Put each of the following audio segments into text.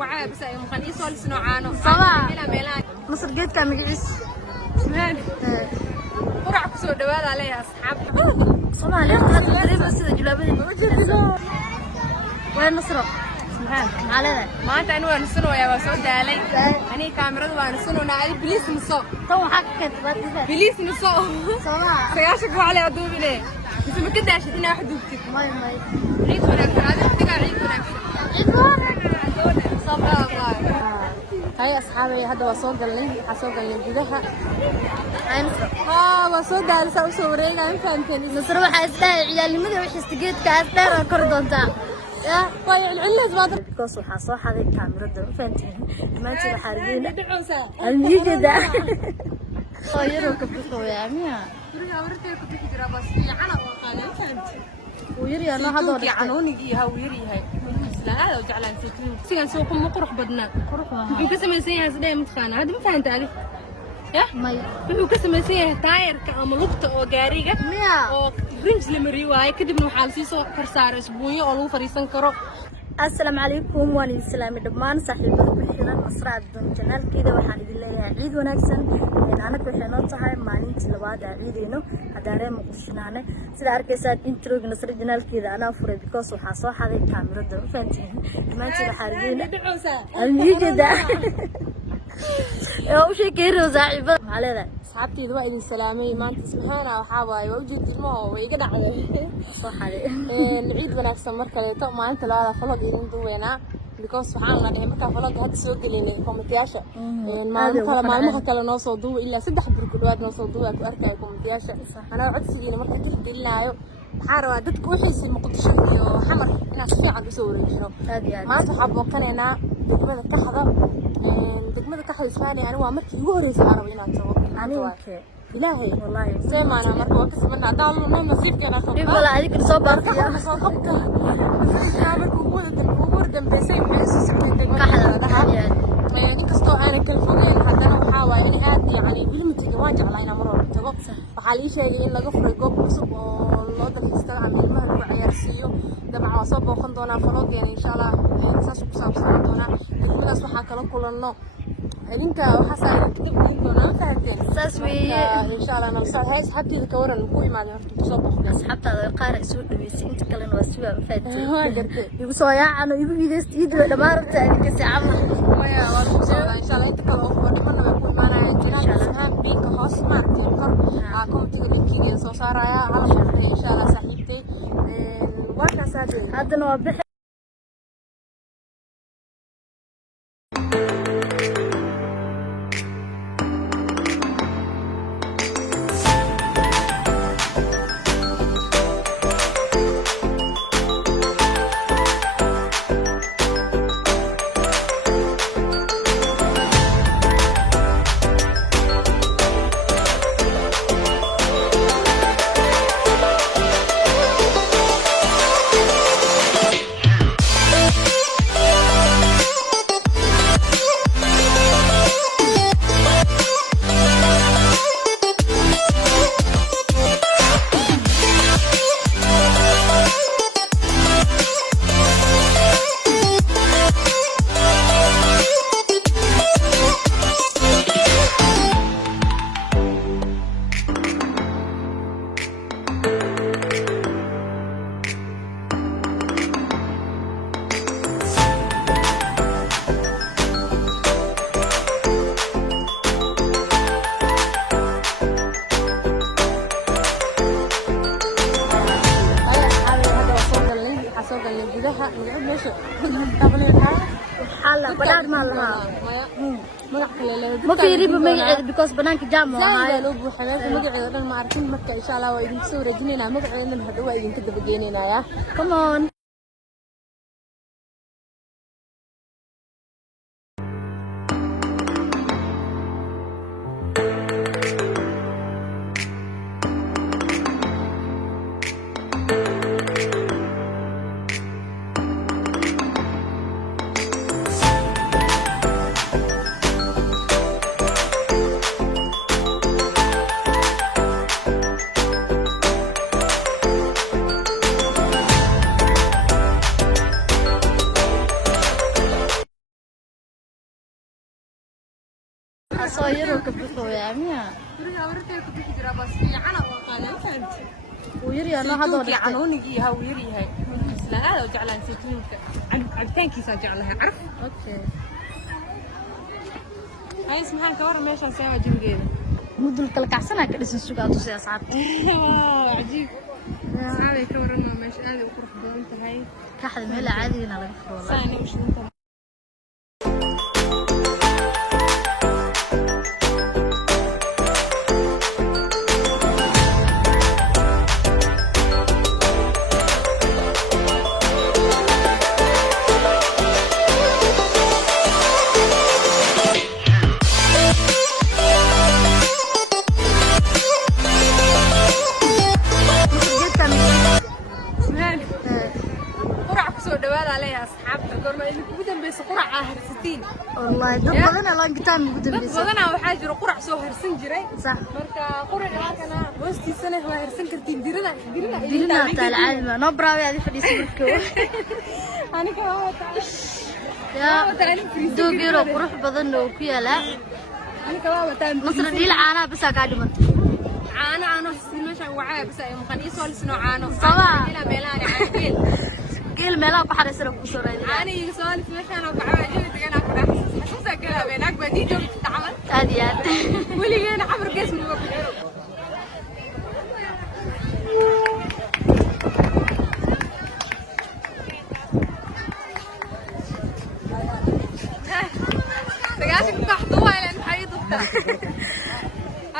وعاء بس ممكن يسول سنو عانو صباح ميلان مصر جيت كان مجلس سمان قرع كسو دوال عليها أصحاب صباح ليه هذا قريب بس جلابي وين نصرة سمان على ما أنت أنا نسنو يا وسود علي أنا كاميرا ونسنو نعلي بليس نصو تو حكت بليس نصو صباح سياشك على عدوبي ليه بس ما كده عشان أنا حدوبتي ماي عيد ونكسر هذا تقع عيد ونكسر صباح هاي أصحابي هذا وصوق اللي حصوق اللي بدها هاي نصرة وصوق على سو صورينا فهمتني نصرة وحاسة عيال مدة وش استجيت كاستر كردون تا يا طيب العلة ما أدري كوس وحصو هذه الكاميرا ده فهمتني ما أنت بحرجينا دعوسة الميجي ده صاير وكبسوا يا ميا يرجع ورثة كنت كجرا بس في عنا وقالين فهمت ويري أنا هذا في عنوني جيها ويري هاي لا هذا وجعلان سكين سيان سوق مقرح بدنا قرحة يمكن كسم يسيها سداي متخانة هذا ما فهمت عليه يا ماي wuxuu ka samaysan taayir ka ama lugta oo gaariga oo brinj la mariyo waay kadibna waxa la sii soo karsaaray isbuunyo oo lagu fariisan karo السلام عليكم وأنا السلام دمان صاحب البحيرة مصرع الدم جنال كذا وحنا دلنا عيد ونكسن أنا كحنات هاي مانين تلواد عيدينه هدارين مقشنانة سدار كيسات إنترو نصر جنال كذا أنا فري بكوس وحصو هذه الكاميرا ده فهمتني ما أنت بحرجينا الميجي ده أو شيء كيرو زعيبة على ذا أصحابتي دواء إذن سلامي ما أنت سمحانا وحابة ووجود الماء ويقدع صح عليه العيد ونكسن مركلة طب ما أنت لا فلوق إذن دوينا because waxaan dhahay marka falad had soo gelinay komentiyasha maalmaha kale noo soo duub ilaa 3 bir gudwaad noo soo duub ku arkay komentiyasha ana codsigiina marka ka gelinayo waxaan rabaa dadku wixii muqdisho iyo xamar inaan si fiican u soo wareejiyo maanta waxaan booqanaynaa degmada ka xisbaanay ani waa markii ugu horeysay aan rabo inaan tago إلهي والله سمعنا مرة وكسبنا دام ما نصيب كنا خبر ولا هذيك الصوبة يا صوبك عامل كوبود بسيب حسس من كحلة يعني كستو أنا كل فوقين حتى أنا وحاول إني آدي يعني بلمتي واجع علينا مرة تبغى وحالي شيء إن لقى فرق بسوق الله ده استلعب المهر وعيارسيو دمع وصوب وخندونا فلوق يعني إن شاء الله إنساس بساب صندونا كل أصبح كلام أنت وحصل تكتبني كنا فهمتين ساسوي إن شاء الله نوصل هاي سحبتي ذكورا نقوي مع الهرت بصبح سحبت هذا القارئ سود بيسي أنت كلنا وسوا فهمتين يبغى صياع أنا يبغى يدست يد ولا ما عرفت هذيك الساعة ما يا والله إن شاء الله أنت كلا أخبر كنا بنكون معنا جنان سهام بيك خاص ما تنكر عاكم تقول كذا صار يا على شهر إن شاء الله صحيتي وقتها سادي هذا نوضح حلا بلاد مالها ما في ريب مقعد because بنانك جامع هاي لو بوحدات مقعد أنا ما عارفين مكة إن شاء الله وإذن صورة جنينا مقعد إن هذا وإذن كده بجينينا يا come on صاير وكبحوا يا أمية guriga wararkay ku bixi jira bas fiican oo qaadan fahanti ويري أنا هذا canuunigii ha uu yar yahay isla aad u jeclaan saytuunka cabitaankiisa jeclahay carf أوكي hays maxaan ka waran meeshaan saawa jawigeeda مدل كالكعسنا كده سنسوق أتوسي أصعب عجيب صعبة ka waran meesha aad u qurux badan tahay كحد ميلا عادي هنا لقيت والله saani u shunta والله dad badan la intaan ugu dambeysay badanaa waxaa jira qurac soo harsan jiray صح marka quraca kana hoostiisana waa harsan kartiin dirina دينا تاع العالم انا براوي هذه فدي سبركو aniga waa taa يا دوغيرو قروح بدن oo ku yaala aniga waa taa مصر ديل caana bas ka dhiman caano meesha waa bas ay maqan isoo lisno caano sabaa ila meelaani caaneel geel meelaha ku xariisana ku soo raadin caani soo lis meesha oo bacaa jiri digana ku dhaxaysa xasuusa kala beenak badii joogta tacamal aad iyo aad weligeena xabar gees ma ku xiro دقاشك محطوة إلى أن حيض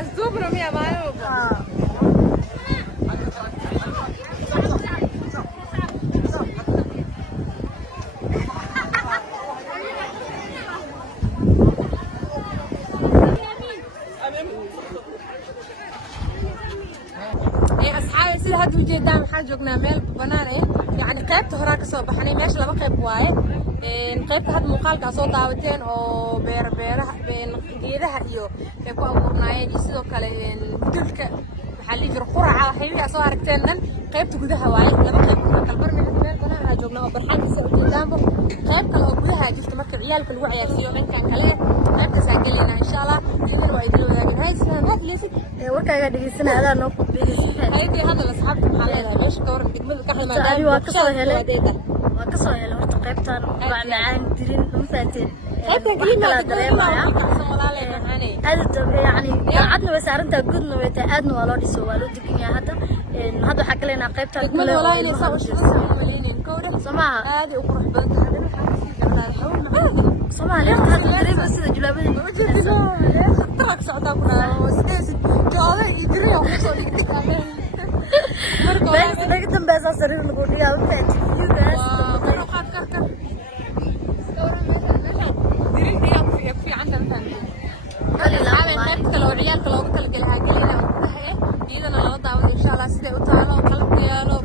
الزبرة مية معلومة أصحابي سيد هاد وجدان محل جوجنا ميل بنان يعني قيبت هراك سو بحني ماشي لبا قيب واye qaybta had muuqaalka soo daawateen oo beeraha geedaha iyo ay ku abuurnaayeen iyo sidoo kale dulka waxa la jiro quraca hay'adaha soo aragteen nan qaybta gudaha waaye laba qayb kala barnay meel banaan ah joogna oo barxan soo jeedaanbo qayb kale oo gudaha jirta marka ciyaalka lagu ciyaarsiyo meelkan kale qaybta saagalina insha Allah idin waa idin wadaagin hay sidaan waad leesid warkaaga dhageysanaa adaa noo qodbeeyay haydii hadda la saxaabta maxaa leedahay meesha ka waran degmada ka xidhan saari waa ka soo helay horta qaybtan waa macaan dirin ma faateen qaybtan kaliya dareemaya aad yani cadna way saarantaa gudna way tahay aadna waa loo dhiso waa loo degan yahay hadda waxaa kaleena qaybtan kale oo ilmaha samaha aad u qurux badan tahay Soomaaliya hadda dareemay sida julaabada ma jeediso tarak socdaa ku dhaw sidees jooda idriyo ku soo dhigtay bes daga dambaysa sariir lagu dhigaa u faatiin ciyaalka looga kala gelahaa gelina iyadana loo daawado insha Allah siday u taalo qalabka yaalo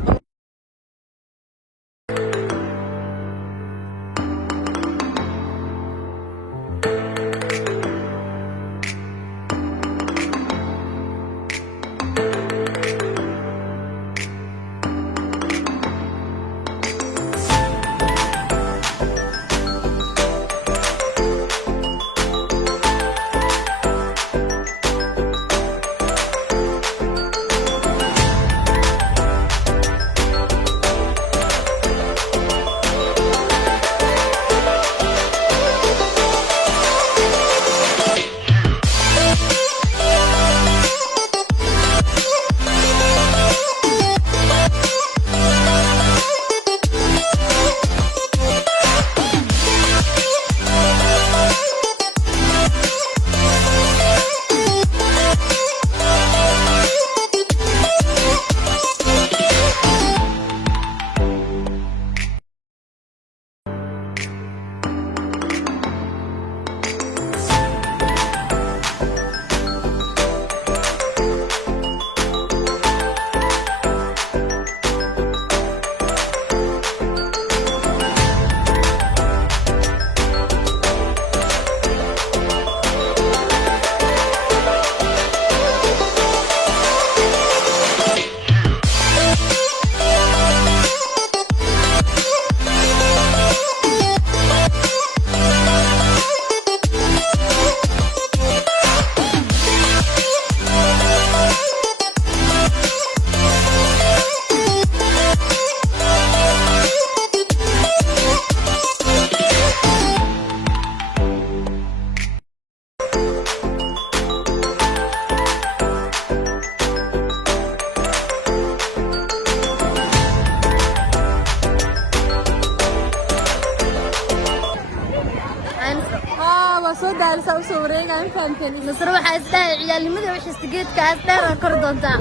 daalisa u soo wareegaan fahamteen nasra waxa isdhahay ciyaalnimada wax istigeedkaas dheer kor doonta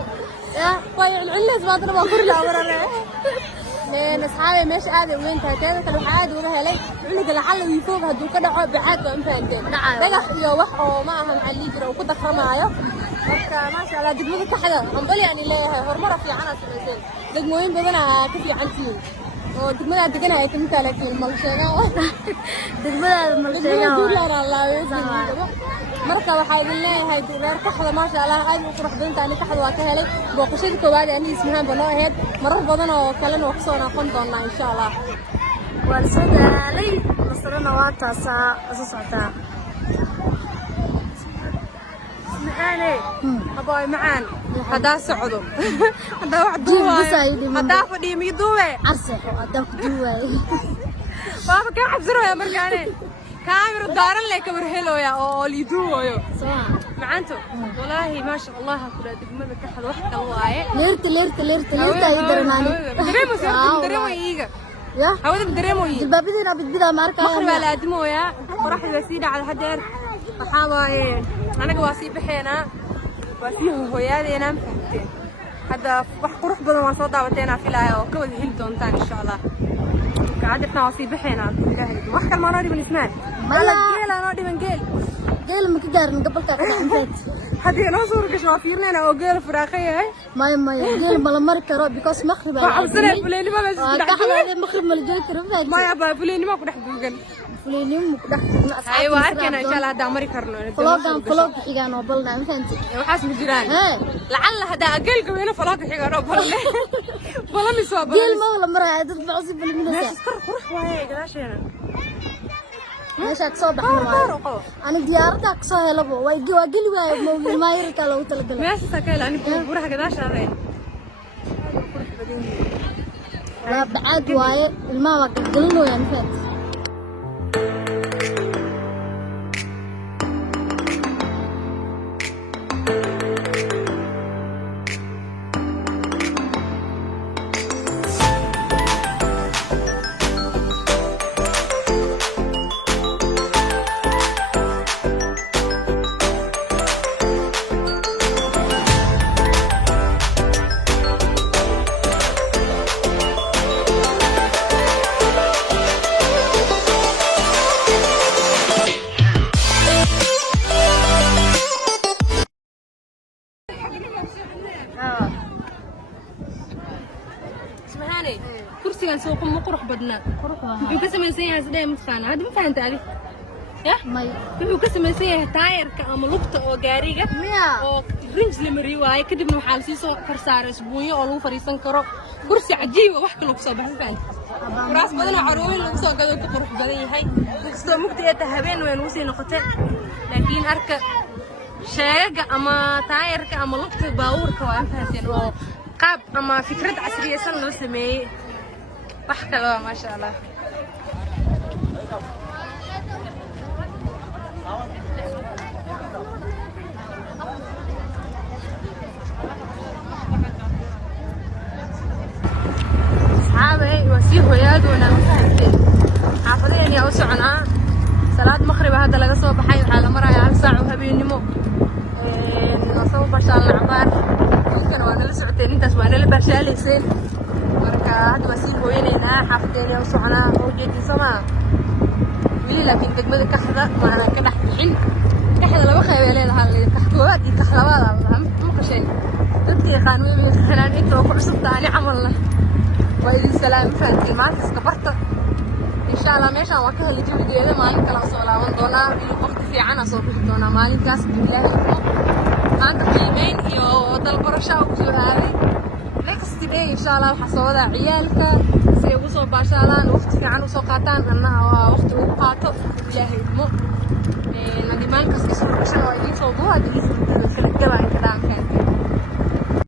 ya way cilcilaas baadna waa kor la warare asxaabe meesha aad ay weyn tahay teeda kale waxa aad uga helay cunuga lacala wiifooga hadduu ka dhaco bacaad waa fahamteen dhagax iyo wax oo ma aha maxaa lii jira uu ku dakramaayo marka maasha allah degmada kaxda ambali aan leeyahay horumar fiican aad samayseen degmooyin badan aa ka fiican tihiin oo degmada deganahay tamka laakiin mal sheegaan degmada mal sheegaan marka waxaa idin leeyahay reer kaxda maasha allah aad u qurux badan tahay kaxda waa ka helay booqashada koowaad ee ismahaan banoo ahayd marar badan oo kalena wax soo noqon doona insha allah waa soo daalay nasrana waa taasaa soo socotaa أبوي معان هذا سعودو هذا واحد دوّاي هذا فدي ميدوّي عسى هذا دوّاي بابا كان حبزرو يا مركاني كاميرا دارن لك ورهلو يا أولي دوّاي معنتو والله ما شاء الله كل دقمة كحد واحد واي ليرت يدرناني دريمو ييجا يا هذا دريمو ييجا البابيدنا بدبدا ماركا مخرب على دمو يا وراح يسيد على حجر وحاوي أنا قواسي بحينا وفيه هويادينا مفهمتين هذا wax qurux badan waan soo daawateena filaya oo ka wada heli doontaan insha Allah qaadifna wasi bixina ilaahay wax kale ma noodi ismaan mala geel aan noodi geel ma ka gaarin gabalka ka xanfeed hadii noo soo gasho fiirnayna oo geel firaaqay ما geel ma la mar karo because maghrib waa xabsana fuleeni ma bas ka xalaade maghrib ma la joogi karo ma ya ba fuleeni ma ku dhex duugan fuleeni ma ku dhex duugan ay waa arkayna insha Allah hadaa mari karno فلوق xigaan oo balna ma fahanti waxaas ma jiraan lacalla hadaa geel gaweena falaaq xigaan oo balle balan soo balan geel ma la maray dad bacsi balminaysa qurux waaye gadaasheena meesha soo baxnaa ani diyaarada ka soo helabo way geli waay moogin ma yar kale u talagalay meesha ka ilaa anigu buraha gadaashaada la baad waaye ilmaha waa galnooyaan faat كرسي سوق ما قرح بدنا بقسم يسيها سداي متخانة هذا ما فهمت عليه يا ماي بقسم يسيها تاير كأم لقطة أو جاريجة أو رنج لمريواي كده محل سيسو فرسار أسبوعي أو لو فريسان كرو كرسي عجيب وحكي لك صباح فهمت راس بدنا عروين لك صو قدر تقرح بدني هاي استو مقتي تهبين وين وصي نقطة لكن أركب شاق أما تاير كأم لقطة باور كوان فهمتين أو قاب أما فكرة عصرية سنة لو سمي وحكى له ما شاء الله أصحابي وسيه وياد وأنا مفهمتين حافظين يا وسعنا صلاة مغرب هذا لقى صوب حي على مرة على ساعة وهبين نمو نصوب بشار العبار كان وانا لسعتين انت وانا لبشالي سين marka hadda waa sii hooyanaynaa xaafadeenii u soconaa oo jeedisama wili laakiin degmada kaxda maana ka dhex bixin kaxda laba qayb ay leedahay kax koowaad iyo kax labaad ah ma qashay dadkii yaqaan way xiraan inta ku cusub taani camalna waa idin salaam faantiin maanta iska barta insha Allah meeshaan waa ka heli jawigeeda maalin kale soo laaban doonaa iyo waqti fiican soo bixi doonaa maalinkaas billahi maanta qiimeyn iyo dalbarasho ku soo aaday next day insha Allah waxa soo wada ciyaalka si ugu soo baashadaan waqti fiican u soo qaataan annaha waa waqti ugu qaato ilaahay mo nadiimaankaas isoo soo idin soo duwa